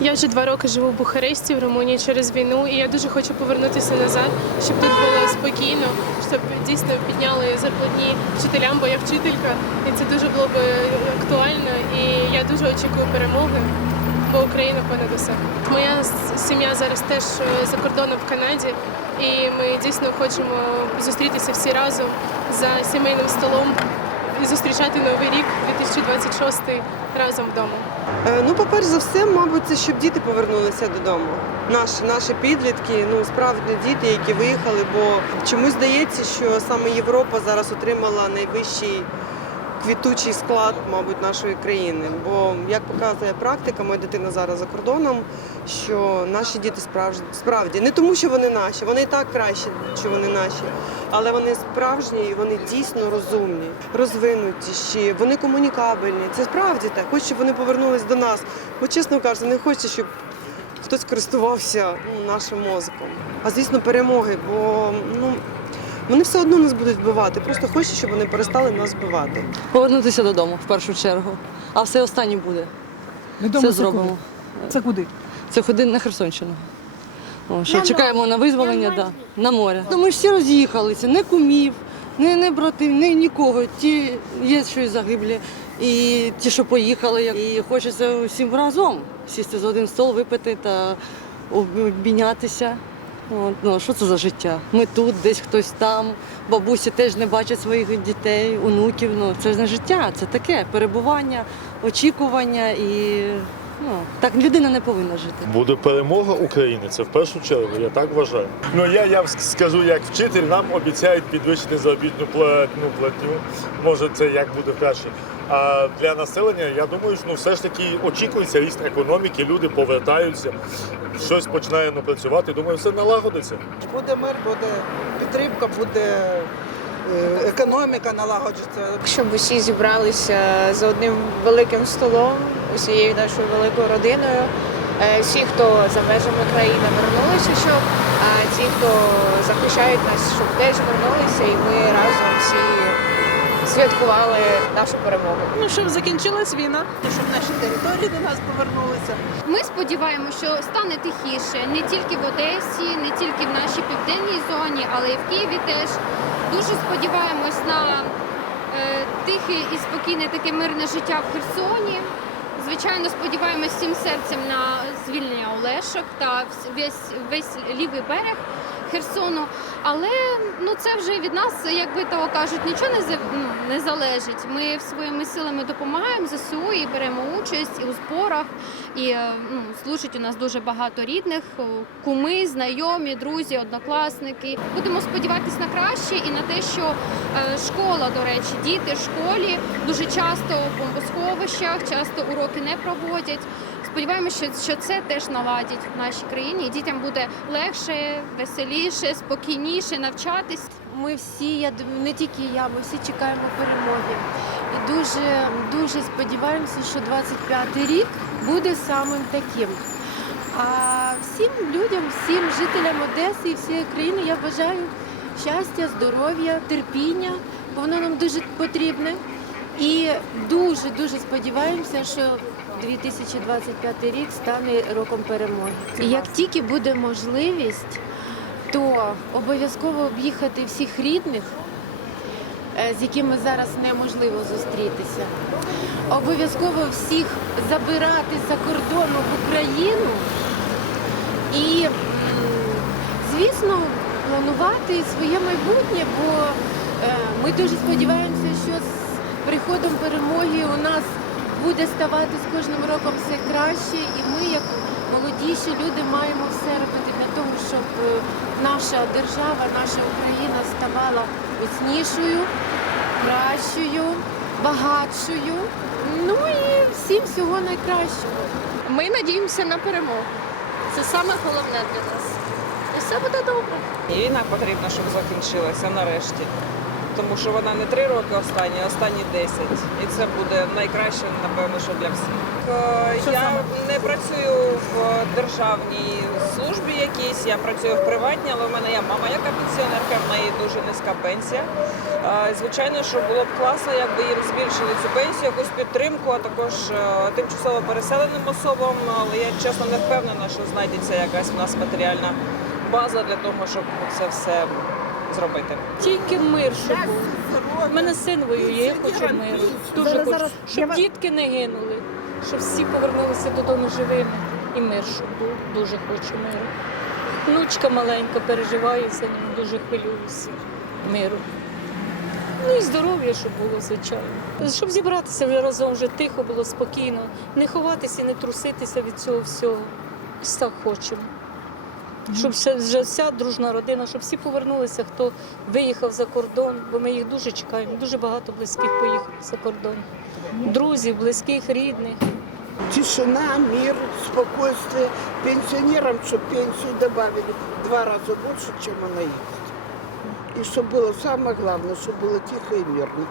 Я вже два роки живу в Бухаресті в Румунії через війну, і я дуже хочу повернутися назад, щоб тут було спокійно, щоб дійсно підняли зарплатні вчителям, бо я вчителька, і це дуже було б актуально. І я дуже очікую перемоги, бо Україна понад усе. Моя сім'я зараз теж е, за кордоном в Канаді, і ми дійсно хочемо зустрітися всі разом за сімейним столом і зустрічати новий рік 2026 разом вдома. Е, Ну, по-перше за все, мабуть, це щоб діти повернулися додому. Наші, наші підлітки, ну справді діти, які виїхали, бо чомусь здається, що саме Європа зараз отримала найвищий квітучий склад, мабуть, нашої країни. Бо як показує практика, моя дитина зараз за кордоном, що наші діти справжні справді не тому, що вони наші, вони і так кращі, що вони наші, але вони справжні і вони дійсно розумні, розвинутіші, вони комунікабельні. Це справді так. Хочу, щоб вони повернулись до нас. Бо чесно кажучи, не хочу, щоб хтось користувався ну, нашим мозком. А звісно, перемоги, бо ну. Вони все одно нас будуть вбивати. Просто хочу, щоб вони перестали нас вбивати. Повернутися додому в першу чергу. А все останнє буде. Відомо Це зробимо. Куди? Це куди? Це ходи на Херсонщину. О, що чекаємо на визволення, да, на море. Ну, ми ж всі роз'їхалися, не кумів, не, не братів, не нікого. Ті є, що й загиблі, і ті, що поїхали. І хочеться усім разом сісти за один стол, випити та обмінятися. От, ну, що це за життя? Ми тут, десь хтось там, бабусі теж не бачать своїх дітей, онуків. Ну, це ж не життя, це таке перебування, очікування і ну, так людина не повинна жити. Буде перемога України, це в першу чергу, я так вважаю. Ну я, я скажу, як вчитель, нам обіцяють підвищити заробітну платню, платню. Може, це як буде краще. А для населення, я думаю, що ну, все ж таки очікується ріст економіки, люди повертаються, щось починає ну, працювати. Думаю, все налагодиться. Буде мир, буде підтримка, буде е, економіка налагоджується. щоб усі зібралися за одним великим столом, усією нашою великою родиною. Е, Всі, хто за межами країни вернулися, щоб а ті, хто захищають нас, щоб теж вернулися, і ми разом всі святкували нашу перемогу. Ну, щоб закінчилась війна, щоб наші території до нас повернулися. Ми сподіваємося, що стане тихіше не тільки в Одесі, не тільки в нашій південній зоні, але й в Києві теж. Дуже сподіваємось на е, тихе і спокійне таке мирне життя в Херсоні. Звичайно, сподіваємось всім серцем на звільнення Олешок та весь весь лівий берег Херсону. Але ну це вже від нас, як би того кажуть, нічого не ну, не залежить. Ми своїми силами допомагаємо ЗСУ і беремо участь і у зборах. І е, ну, служить у нас дуже багато рідних, куми, знайомі, друзі, однокласники. Будемо сподіватися на краще і на те, що е, школа, до речі, діти в школі дуже часто у бомбосховищах, часто уроки не проводять. Сподіваємося, що, це теж наладять в нашій країні. і Дітям буде легше, веселіше, спокійніше навчатись. Ми всі, я думаю, не тільки я, ми всі чекаємо перемоги. І дуже, дуже сподіваємося, що 25-й рік буде самим таким. А всім людям, всім жителям Одеси і всієї країни я бажаю щастя, здоров'я, терпіння, бо воно нам дуже потрібне. І дуже дуже сподіваємося, що 2025 рік стане роком перемоги. І як тільки буде можливість, то обов'язково об'їхати всіх рідних, е, з якими зараз неможливо зустрітися. Обов'язково всіх забирати за кордону в Україну і, звісно, планувати своє майбутнє, бо е, ми дуже сподіваємося, що з приходом перемоги у нас буде ставати з кожним роком все краще, і ми, як молодіші люди, маємо все робити для того, щоб е, наша держава, наша Україна ставала міцнішою, кращою, багатшою. Ну і всім всього найкращого. Ми надіємося на перемогу. Це саме головне для нас. І все буде добре. І війна потрібна, щоб закінчилася нарешті. Тому що вона не три роки останні, а останні 10. І це буде найкраще, напевно, що для всіх. Е, Я не працюю в державній службі якійсь, я працюю в приватній, але в мене є мама, яка пенсіонерка, в неї дуже низька пенсія. Е, Звичайно, що було б класно, якби їм збільшили цю пенсію, якусь підтримку, а також е, тимчасово переселеним особам. Але я чесно не впевнена, що знайдеться якась в нас матеріальна база для того, щоб це все зробити. Тільки мир, щоб був. У мене син воює, я хочу миру. Дуже хочу, щоб дітки не гинули, щоб всі повернулися додому живими. І мир, щоб був. Дуже хочу миру. Внучка маленька переживає за ним, дуже хвилююся. Миру. Ну і здоров'я, щоб було, звичайно. Щоб зібратися вже разом, вже тихо було, спокійно, не ховатися, не труситися від цього всього. Так хочемо Щоб ще- вже вся дружна родина, щоб всі повернулися, хто виїхав за кордон, бо ми їх дуже чекаємо. Дуже багато близьких поїхали за кордон. Друзів, близьких, рідних. Тишина, мир, спокойствие. Пенсионерам, чтобы пенсию добавили в два раза больше, чем она есть. И чтобы было самое главное, чтобы было тихо и мирно.